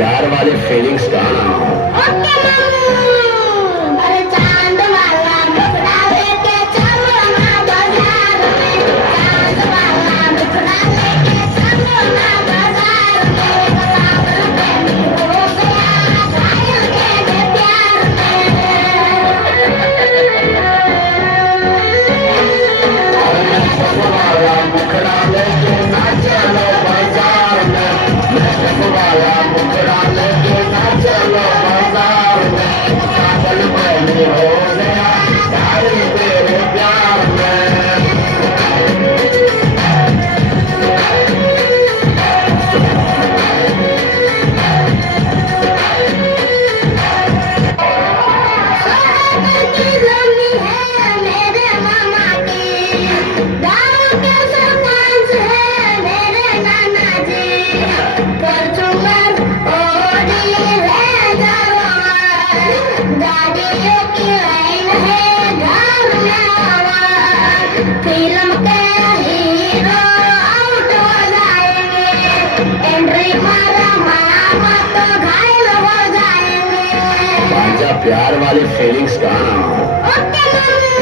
प्यार वाले फीलिंग्स गाना। ओके मामू, अरे चांद वाला मुखड़ा लेके चलो ना बाजार में, चांद वाला मुखड़ा लेके चलो ना बाजार में, गुलाब प्रेमी हो गया घायल के प्यार वाला मुखड़ा लेके ना चलो बाजार में, वाला मुखड़ा लेके ना चलो बाजार में, पागल मैंने हो गया घायल तेरे प्यार में। की जमी है मेरे मामा की, गाँव के सरपंच है मेरे नाना जी, फॉर्च्यूनर ऑडी है जवान, गाड़ियों की लाइन है घर में आवाज, फिल्म के हीरो आउट हो जाएंगे, एंट्री मारा मामा तो घायल हो जाएंगे। बाजा प्यार वाले फीलिंग्स गाना। ओके मामू,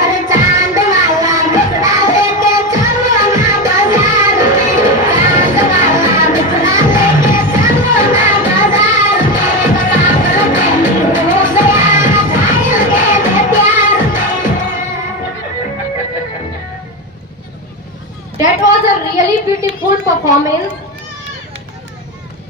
अरे चांद वाला मुखड़ा लेके चलो ना बाजार में, चांद वाला मुखड़ा लेके चलो ना बाजार में, गुलाब प्रेमी हो गया घायल के प्यार में। That was a really beautiful performance.